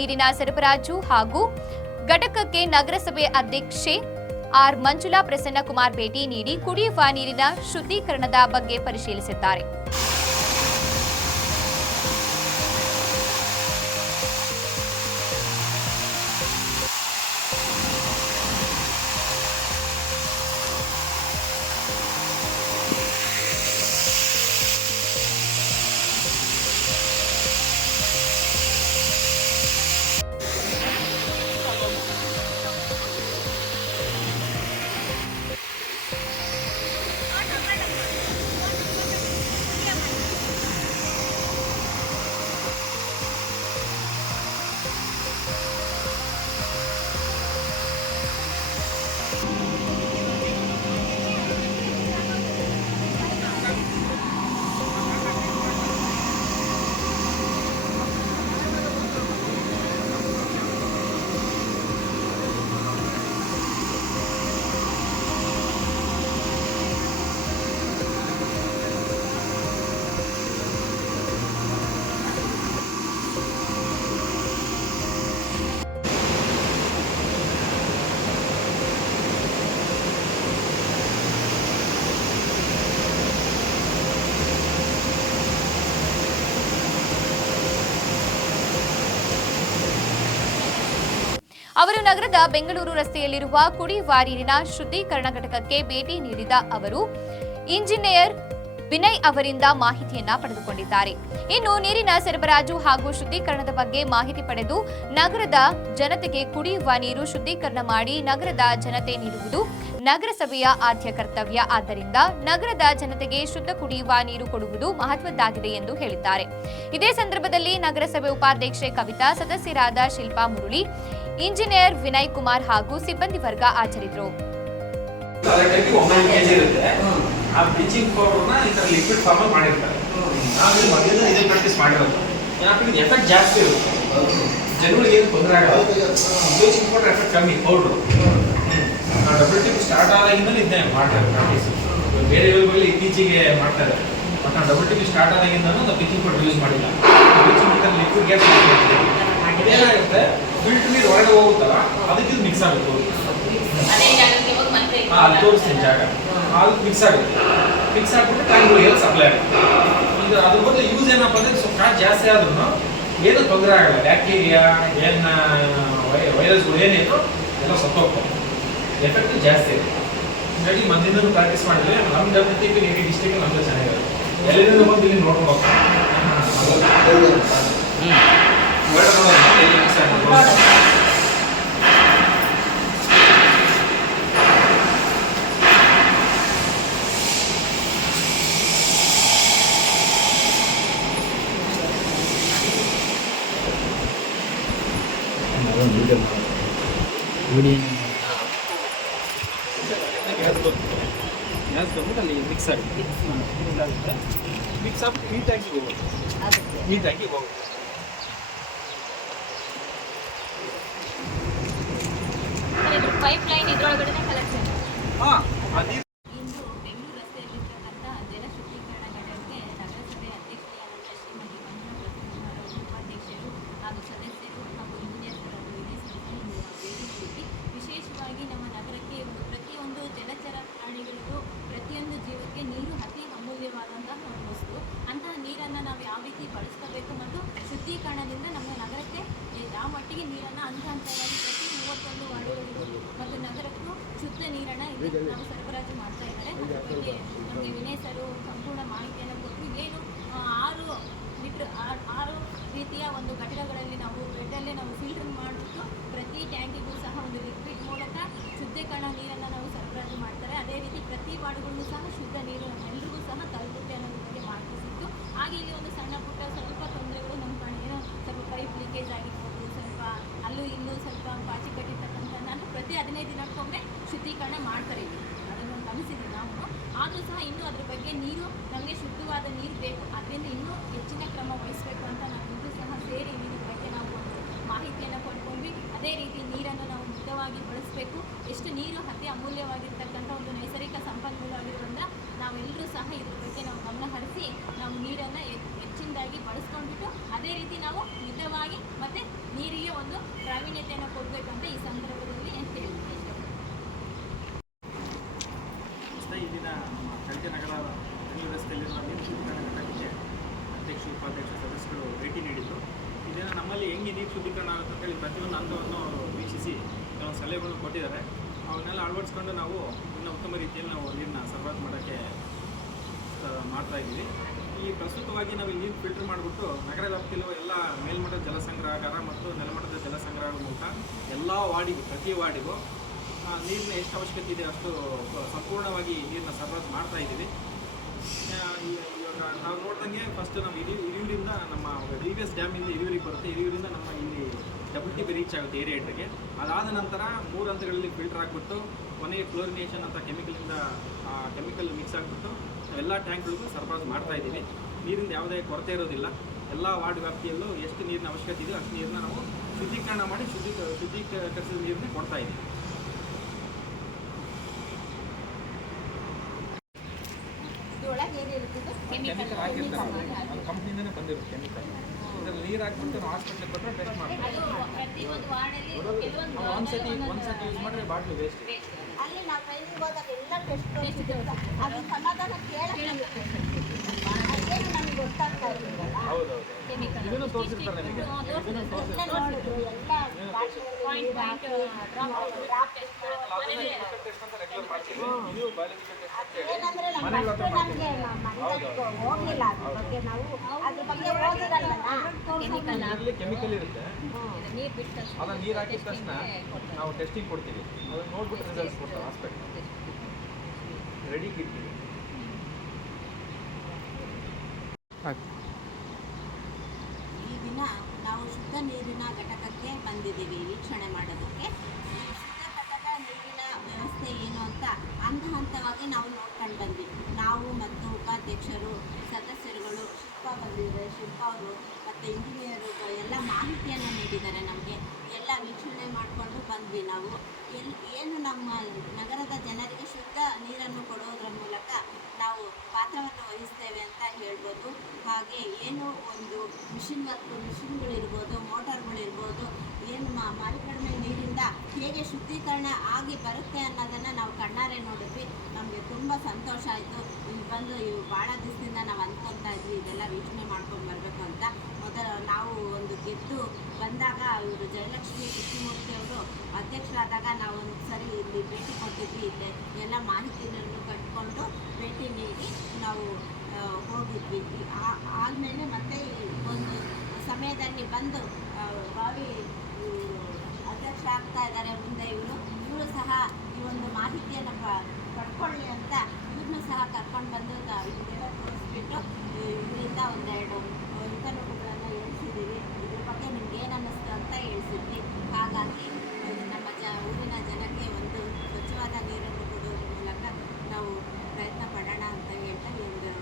ನೀರಿನ ಸರಬರಾಜು ಹಾಗೂ ಘಟಕಕ್ಕೆ ನಗರಸಭೆ ಅಧ್ಯಕ್ಷೆ ಆರ್ ಮಂಜುಲಾ ಪ್ರಸನ್ನಕುಮಾರ್ ಭೇಟಿ ನೀಡಿ ಕುಡಿಯುವ ನೀರಿನ ಶುದ್ಧೀಕರಣದ ಬಗ್ಗೆ ಪರಿಶೀಲಿಸಿದ್ದಾರೆ. ಅವರು ನಗರದ ಬೆಂಗಳೂರು ರಸ್ತೆಯಲ್ಲಿರುವ ಕುಡಿಯುವ ನೀರಿನ ಶುದ್ಧೀಕರಣ ಘಟಕಕ್ಕೆ ಭೇಟಿ ನೀಡಿದ ಅವರು, ಇಂಜಿನಿಯರ್ ವಿನಯ್ ಅವರಿಂದ ಮಾಹಿತಿಯನ್ನ ಪಡೆದುಕೊಂಡಿದ್ದಾರೆ. ಇನ್ನು ನೀರಿನ ಸರಬರಾಜು ಹಾಗೂ ಶುದ್ಧೀಕರಣದ ಬಗ್ಗೆ ಮಾಹಿತಿ ಪಡೆದು ನಗರದ ಜನತೆಗೆ ಕುಡಿಯುವ ನೀರು ಶುದ್ಧೀಕರಣ ಮಾಡಿ ನಗರದ ಜನತೆ ನೀಡುವುದು ನಗರಸಭೆಯ ಆದ್ಯ ಕರ್ತವ್ಯ. ಆದ್ದರಿಂದ ನಗರದ ಜನತೆಗೆ ಶುದ್ಧ ಕುಡಿಯುವ ನೀರು ಕೊಡುವುದು ಮಹತ್ವದ್ದಾಗಿದೆ ಎಂದು ಹೇಳಿದ್ದಾರೆ. ಇದೇ ಸಂದರ್ಭದಲ್ಲಿ ನಗರಸಭೆ ಉಪಾಧ್ಯಕ್ಷೆ ಕವಿತಾ, ಸದಸ್ಯರಾದ ಶಿಲ್ಪಾ ಮುರುಳಿ ಇಂಜಿನಿಯರ್ ವಿನಯ್ ಕುಮಾರ್ ಹಾಗೂ ಸಿಬ್ಬಂದಿ ವರ್ಗ ಆಚರಿದ್ರು. ಆ ಲಿಕ್ವಿಡ್ ಮಾಡಿರ್ತಾರೆ. ಜಾಸ್ತಿ ಇರುತ್ತೆ. ಏನು ತೊಂದರೆ ಕಮ್ಮಿ ಪೌಡ್ರು ನಾವು ಡಬಲ್ ಸ್ಟಾರ್ಟ್ ಮಾಡ್ತಾರೆ ಬೇರೆ ಯೋಗಗಳಲ್ಲಿ ಇತ್ತೀಚೆಗೆ ಮಾಡ್ತಾರೆ. ಮತ್ತು ನಾವು ಡಬಲ್ ಟಿ ಸ್ಟಾರ್ಟ್ ಆದಾಗಿಂದ ನಾವು ಬ್ಲೀಚಿಂಗ್ ಪೌಡರ್ ಯೂಸ್ ಮಾಡಿಲ್ಲ. ಬ್ಲೀಚಿಂಗ್ ಪೌಡರ್ ಲಿಕ್ವಿಡ್ ಗ್ಯಾಸ್ ಏನಾಗುತ್ತೆ ಫಿಲ್ಟರ್ ನೀರು ಹೊರಗೆ ಹೋಗುತ್ತಲ್ಲ ಅದಕ್ಕೆ ಇದು ಮಿಕ್ಸ್ ಆಗುತ್ತೆ. ಹಾ, ಅಲ್ಲಿ ತೋರಿಸ್ತೀನಿ ಜಾಗ. ಅದು ಮಿಕ್ಸ್ ಆಗುತ್ತೆ. ಮಿಕ್ಸ್ ಆಗ್ಬಿಟ್ಟು ಟ್ಯಾಂಕ್ಗಳಿಗೆ ಸಪ್ಲೈ ಆಗುತ್ತೆ. ಈಗ ಅದ್ರ ಬಗ್ಗೆ ಯೂಸ್ ಏನಪ್ಪ ಅಂದ್ರೆ ಸ್ವಲ್ಪ ಜಾಸ್ತಿ ಆದ್ರೂ ಏನು ತೊಂದರೆ ಆಗಲ್ಲ. ಬ್ಯಾಕ್ಟೀರಿಯಾ ಏನು ವೈರಸ್ಗಳು ಏನೇನು ಎಲ್ಲ ಸತ್ತೋಗ್ತವೆ. ಎಫೆಕ್ಟ್ ಜಾಸ್ತಿ ಇದೆ ಹಾಗಾಗಿ ಮೊದಲಿಂದ ಪ್ರಾಕ್ಟೀಸ್ ಮಾಡಿದ್ರೆ ನಮ್ಮ ಡಬ್ಲ್ಯೂ ಟಿ ಪಿ ನೆಡಿ ಡಿಸ್ಟ್ರಿಕ್ಟ್ ನಮ್ದು ಚೆನ್ನಾಗಿರುತ್ತೆ. ಎಲ್ಲಿಂದ ಬಂದು ಇಲ್ಲಿ ನೋಡ್ಕೊಂಡು ಹೋಗ್ತಾರೆ ಒಳ್ಳೆ ನೋಡೋದು ಎಲ್ಲಿ ಮಿಕ್ಸ್ ಆಗುತ್ತೆ ಗ್ಯಾಸ್ ಬಂದ್ಬಿಟ್ಟು ಗ್ಯಾಸ್ ಬಂದ್ಬಿಟ್ಟು ಅಲ್ಲಿ ಮಿಕ್ಸ್ ಆಗುತ್ತೆ ಮಿಕ್ಸ್ ಆಗ್ಬಿಟ್ಟು ಈ ಟ್ಯಾಂಕಿಗೆ ಹೋಗುತ್ತೆ ಈ ಟ್ಯಾಂಕಿಗೆ ಹೋಗುತ್ತೆ ಪೈಪ್ ಲೈನ್ ಇದ್ರೊಳಗಡೆ ಕಲೆಕ್ಷನ್ ಹಾಂ ಆ ನೀರು ಇಂದು ಬೆಂಗಳೂರು ರಸ್ತೆಯಲ್ಲಿರ್ತಕ್ಕಂಥ ಜಲ ಶುದ್ಧೀಕರಣ ಘಟಕಕ್ಕೆ ನಗರಸಭೆ ಅಧ್ಯಕ್ಷೆಯಾದಂಥ ಶ್ರೀಮತಿ ಮಂಜುಳಾ ಪ್ರಸನ್ನಕುಮಾರ್ ಅವರು ಉಪಾಧ್ಯಕ್ಷರು ಹಾಗೂ ಸದಸ್ಯರು ಹಾಗೂ ಇಂಜಿನಿಯರ್ಗಳು ವಿನಯ್ ಸಮಿತಿ ಭೇಟಿ ನೀಡಿ ವಿಶೇಷವಾಗಿ ನಮ್ಮ ನಗರಕ್ಕೆ ಒಂದು ಪ್ರತಿಯೊಂದು ಜಲಚರ ಪ್ರಾಣಿಗಳಿಗೂ ಪ್ರತಿಯೊಂದು ಜೀವಕ್ಕೆ ನೀರು ಅತಿ ಅಮೂಲ್ಯವಾದಂತಹ ಒಂದು ವಸ್ತು ಅಂತಹ ನೀರನ್ನು ನಾವು ಯಾವ ರೀತಿ ಬಳಸ್ಕೋಬೇಕು ಮತ್ತು ಶುದ್ಧೀಕರಣದಿಂದ ನಮ್ಮ ನಗರಕ್ಕೆ ಯಾವ ಮಟ್ಟಿಗೆ ನೀರನ್ನು ಹಂತ ಹಂತವಾಗಿ ಪ್ರತಿ ಮೂವತ್ತೊಂದು ವಾರ್ಡುಗಳಿಗೂ ಮತ್ತು ನಗರಕ್ಕೂ ನೀರನ್ನು ಇಲ್ಲಿ ನಾವು ಸರಬರಾಜು ಮಾಡ್ತಾ ಇದ್ದಾರೆ. ಇಲ್ಲಿ ನಮಗೆ ವಿನಯ್ ಸರು ಸಂಪೂರ್ಣ ಮಾಹಿತಿಯನ್ನು ಕೊಟ್ಟು ಏನು ಆರು ಲೀಟ್ರ್ ಆರು ರೀತಿಯ ಒಂದು ಘಟಕಗಳಲ್ಲಿ ನಾವು ಬೆಡ್ಡಲ್ಲೇ ನಾವು ಫಿಲ್ಟರ್ ಮಾಡಿಬಿಟ್ಟು ಪ್ರತಿ ಟ್ಯಾಂಕಿಗೂ ಸಹ ಒಂದು ಲಿಕ್ವಿಡ್ ಮೂಲಕ ಶುದ್ಧೀಕರಣ ನೀರನ್ನು ನಾವು ಸರಬರಾಜು ಮಾಡ್ತಾರೆ. ಅದೇ ರೀತಿ ಪ್ರತಿ ವಾರ್ಡ್ಗಳಿಗೂ ಸಹ ಶುದ್ಧ ನೀರು ಎಲ್ಲರಿಗೂ ಸಹ ತಲುಪುತ್ತೆ ಅನ್ನೋದ್ರ ಬಗ್ಗೆ ಮಾಹಿತಿ ಸಿಕ್ತು ಹಾಗೆ ಇಲ್ಲಿ ಒಂದು ಸಣ್ಣ ಪುಟ್ಟ ಸ್ವಲ್ಪ ತೊಂದರೆಗಳು ನಮ್ಮ ಏನೋ ಸ್ವಲ್ಪ ಪೈಪ್ ಲೀಕೇಜ್ ಆಗಿರ್ಬೋದು ಸ್ವಲ್ಪ ಅಲ್ಲೂ ಇಲ್ಲೂ ಸ್ವಲ್ಪ ಪಾಚಿ ಕಟ್ಟಿರ್ತಕ್ಕಂಥ ನಾನು ಪ್ರತಿ ಹದಿನೈದು ದಿನಕ್ಕೊಮ್ಮೆ ಶುದ್ಧೀಕರಣ ಮಾಡ್ತಾರೆ ಅದನ್ನು ಗಮನಿಸಿದ್ವಿ ನಾವು. ಆದರೂ ಸಹ ಇನ್ನೂ ಅದ್ರ ಬಗ್ಗೆ ನೀರು, ನಮಗೆ ಶುದ್ಧವಾದ ನೀರು ಬೇಕು. ಅದರಿಂದ ಇನ್ನೂ ಹೆಚ್ಚಿನ ಕ್ರಮ ವಹಿಸಬೇಕು ಅಂತ ನಾವು ಇಬ್ಬರು ಸಹ ಸೇರಿ ನೀರಿನ ಬಗ್ಗೆ ನಾವು ಒಂದು ಮಾಹಿತಿಯನ್ನು ಪಡ್ಕೊಂಡ್ವಿ. ಅದೇ ರೀತಿ ನೀರನ್ನು ನಾವು ಮುಕ್ತವಾಗಿ ಬಳಸಬೇಕು. ಎಷ್ಟು ನೀರು ಅತಿ ಅಮೂಲ್ಯವಾಗಿರ್ತಕ್ಕಂಥ ಒಂದು ನೈಸರ್ಗಿಕ ಸಂಪನ್ಮೂಲ ಆಗಿರೋದ್ರಿಂದ ನಾವೆಲ್ಲರೂ ಸಹ ಇದ್ರ ಬಗ್ಗೆ ನಾವು ಗಮನ ಹರಿಸಿ ನಾವು ನೀರನ್ನು ಹೆಚ್ಚಿನದಾಗಿ ಬಳಸ್ಕೊಂಡ್ಬಿಟ್ಟು ಅದೇ ರೀತಿ ನಾವು ಮಿತವಾಗಿ ಮತ್ತು ನೀರಿಗೆ ಒಂದು ಪ್ರಾವೀಣ್ಯತೆಯನ್ನು ಕೊಡಬೇಕು ಅಂತ ಈ ಸಂದರ್ಭದಲ್ಲಿ ಹೇಳ್ತೀನಿ ಇಷ್ಟಪಡ್ತೀನಿ ಅಷ್ಟೇ ಈ ದಿನ ನಮ್ಮ ಕಲ್ಕೆ ನಗರ ಬೆಂಗಳೂರು ರಸ್ತೆಯಲ್ಲಿರುವ ನೀರು ಶುದ್ಧೀಕರಣ ಘಟಕಕ್ಕೆ ಅಧ್ಯಕ್ಷ ಉಪಾಧ್ಯಕ್ಷ ಸದಸ್ಯರು ಭೇಟಿ ನೀಡಿದ್ದು ಇದನ್ನು ನಮ್ಮಲ್ಲಿ ಹೆಂಗೆ ನೀರು ಶುದ್ಧೀಕರಣ ಆಗುತ್ತೆ ಅಂತ ಹೇಳಿ ಪ್ರತಿಯೊಂದು ಹಂತವನ್ನು ವೀಕ್ಷಿಸಿ ಕೆಲವೊಂದು ಸಲಹೆಗಳನ್ನು ಕೊಟ್ಟಿದ್ದಾರೆ. ಅವನ್ನೆಲ್ಲ ಅಳವಡಿಸ್ಕೊಂಡು ನಾವು ಇನ್ನೂ ಉತ್ತಮ ರೀತಿಯಲ್ಲಿ ನಾವು ನೀರನ್ನ ಸರಬರಾಜು ಮಾಡೋಕ್ಕೆ ಮಾಡ್ತಾ ಇದ್ದೀವಿ. ಈ ಪ್ರಸ್ತುತವಾಗಿ ನಾವು ನೀರು ಫಿಲ್ಟರ್ ಮಾಡಿಬಿಟ್ಟು ನಗರ ವ್ಯಾಪ್ತಿಯಲ್ಲೂ ಎಲ್ಲ ಮೇಲ್ಮಟ್ಟದ ಜಲಸಂಗ್ರಹಗಾರ ಮತ್ತು ನೆಲಮಟ್ಟದ ಜಲ ಸಂಗ್ರಹ ಮೂಲಕ ಎಲ್ಲ ವಾರ್ಡಿಗೂ, ಪ್ರತಿ ವಾರ್ಡಿಗೂ ನೀರಿನ ಎಷ್ಟು ಅವಶ್ಯಕತೆ ಇದೆ ಅಷ್ಟು ಸಂಪೂರ್ಣವಾಗಿ ನೀರನ್ನ ಸರಬರಾಜು ಮಾಡ್ತಾ ಇದ್ದೀವಿ. ಇವಾಗ ನಾವು ನೋಡ್ದಂಗೆ ಫಸ್ಟ್ ನಾವು ಇಡೀ ಇಡೀ ನಮ್ಮ ಡ್ಯಾಮ್ ಇಂದ ಡ್ಯಾಮಿಂದ ಹಿರಿಯೂರಿಗೆ ಬರುತ್ತೆ. ಇಳುವರಿಂದ ನಮ್ಮ ಇಲ್ಲಿ ಡಬಲ್ ಟಿ ಬಿ ರೀಚ್ ಆಗುತ್ತೆ ಏರಿಯಾ ಎಂಟ್ರಿಗೆ ಅದಾದ ನಂತರ ಮೂರು ಹಂತಗಳಲ್ಲಿ ಫಿಲ್ಟರ್ ಆಗಿಬಿಟ್ಟು ಕೊನೆಗೆ ಕ್ಲೋರಿನೇಷನ್ ಅಂತ ಕೆಮಿಕಲಿಂದ ಕೆಮಿಕಲ್ ಮಿಕ್ಸ್ ಆಗಿಬಿಟ್ಟು ಎಲ್ಲ ಟ್ಯಾಂಕ್ಗಳಿಗೂ ಸರಬರಾಜು ಮಾಡ್ತಾ ಇದ್ದೀವಿ. ನೀರಿಂದ ಯಾವುದೇ ಕೊರತೆ ಇರೋದಿಲ್ಲ. ಎಲ್ಲ ವಾರ್ಡ್ ವ್ಯಾಪ್ತಿಯಲ್ಲೂ ಎಷ್ಟು ನೀರಿನ ಅವಶ್ಯಕತೆ ಇದೆಯೋ ಅಷ್ಟು ನೀರನ್ನ ನಾವು ಶುದ್ಧೀಕರಣ ಮಾಡಿ ಶುದ್ಧಿ ಶುದ್ಧೀಕರಿಸಿದ ನೀರನ್ನ ಕೊಡ್ತಾ ಇದ್ದೀವಿ. ಕೆಮಿಕಲ್ ಹಾಕಿರ್ತಾರೆ ಕಂಪ್ನಿಯಿಂದನೇ ಬಂದಿರುತ್ತೆ ಕೆಮಿಕಲ್ ಇದ್ರಲ್ಲಿ ನೀರು ಹಾಕ್ಬಿಟ್ಟು ನಾವು ಹಾಸ್ಪಿಟ್ಲಿಗೆ ಕೊಟ್ಟರೆ ಟೆಸ್ಟ್ ಮಾಡ್ತೀವಿ ಅದು ಪ್ರತಿಯೊಂದು ಕೆಲವೊಂದು ಒಂದು ಸತಿ ಒಂದು ಸತಿ ಯೂಸ್ ಮಾಡಿದ್ರೆ ಬಾಟ್ಲು ವೇಸ್ಟ್ ಅಲ್ಲಿ ನಾವು ಟ್ರೈನಿಂಗ್ ಹೋದಾಗ ಎಲ್ಲ ಟೆಸ್ಟ್ ಅದು ಸಮಾಧಾನ ಕೇಳಕ್ಕೆ ನೀರು ಕೆಮಿಕಲ್ ಇರುತ್ತೆ ಹಾಕಿದ ತಕ್ಷಣ ನಾವು ಟೆಸ್ಟಿಂಗ್ ಕೊಡ್ತೀವಿ. ನೋಡ್ಬಿಟ್ಟು ರಿಸಲ್ಟ್ಸ್ ರೆಡಿ ಈ ದಿನ ನಾವು ಶುದ್ಧ ನೀರಿನ ಘಟಕಕ್ಕೆ ಬಂದಿದ್ದೀವಿ ವೀಕ್ಷಣೆ ಮಾಡೋದಕ್ಕೆ. ಶುದ್ಧ ಘಟಕ ನೀರಿನ ವ್ಯವಸ್ಥೆ ಏನು ಅಂತ ಹಂತ ಹಂತವಾಗಿ ನಾವು ನೋಡ್ಕೊಂಡು ಬಂದ್ವಿ. ನಾವು ಮತ್ತು ಉಪಾಧ್ಯಕ್ಷರು, ಸದಸ್ಯರುಗಳು, ಶಿಲ್ಪ ಬಂದಿದ್ದಾರೆ. ಶಿಲ್ಪ ಅವರು ಮತ್ತು ಇಂಜಿನಿಯರು ಎಲ್ಲ ಮಾಹಿತಿಯನ್ನು ನೀಡಿದ್ದಾರೆ ನಮಗೆ. ಎಲ್ಲ ವೀಕ್ಷಣೆ ಮಾಡಿಕೊಂಡು ಬಂದ್ವಿ ನಾವು. ಎಲ್, ಏನು ನಮ್ಮ ನಗರದ ಜನರಿಗೆ ಶುದ್ಧ ನೀರನ್ನು ಕೊಡುವುದರ ಮೂಲಕ ನಾವು ಪಾತ್ರವನ್ನು ವಹಿಸ್ತೇವೆ ಅಂತ ಹೇಳ್ಬೋದು. ಹಾಗೆ ಏನು ಒಂದು ಮಿಷಿನ್ ವರ್ಕ್ ಮಿಷಿನ್ಗಳಿರ್ಬೋದು ಮೋಟಾರ್ಗಳಿರ್ಬೋದು ಏನು ಮಾ ಕಡಿಮೆ ನೀರಿಂದ ಹೇಗೆ ಶುದ್ಧೀಕರಣ ಆಗಿ ಬರುತ್ತೆ ಅನ್ನೋದನ್ನು ನಾವು ಕಣ್ಣಾರೆ ನೋಡಿದ್ವಿ. ನಮಗೆ ತುಂಬ ಸಂತೋಷ ಆಯಿತು. ಇಲ್ಲಿ ಬಂದು ಇವು ಭಾಳ ದಿವಸದಿಂದ ನಾವು ಅಂದ್ಕೊತಾ ಇದ್ವಿ, ಇದೆಲ್ಲ ವೀಕ್ಷಣೆ ಮಾಡ್ಕೊಂಡು ಬರಬೇಕು ಅಂತ. ಮೊದಲ ನಾವು ಒಂದು ಗೆದ್ದು ಬಂದಾಗ ಇವರು ಜಯಲಕ್ಷ್ಮಿ ಕೃಷ್ಣಮೂರ್ತಿಯವರು ಅಧ್ಯಕ್ಷರಾದಾಗ ನಾವು ಒಂದು ಸರಿ ಇಲ್ಲಿ ಭೇಟಿ ಕೊಟ್ಟಿದ್ವಿ. ಇದೆ ಎಲ್ಲ ಮಾಹಿತಿಯನ್ನು ಕಟ್ಕೊಂಡು ಆದಮೇಲೆ ಮತ್ತೆ ಒಂದು ಸಮಯದಲ್ಲಿ ಬಂದು ಬಾವಿ ಅಧ್ಯಕ್ಷ ಆಗ್ತಾ ಇದ್ದಾರೆ ಮುಂದೆ ಇವರು. ಇವರು ಸಹ ಈ ಒಂದು ಮಾಹಿತಿಯನ್ನು ಪಡ್ಕೊಳ್ಳಿ ಅಂತ ಇವ್ರನ್ನೂ ಸಹ ಕರ್ಕೊಂಡು ಬಂದು ಇದನ್ನೆಲ್ಲ ತೋರಿಸ್ಬಿಟ್ಟು ಇದರಿಂದ ಒಂದೆರಡು ಇಂಟರ್ವ್ಯೂಗಳನ್ನು ಎಳಿಸಿದ್ದೀವಿ ಇದ್ರ ಬಗ್ಗೆ ನಿಮ್ಗೆ ಏನು ಅನ್ನಿಸ್ತು ಅಂತ ಹೇಳ್ಸಿದ್ವಿ.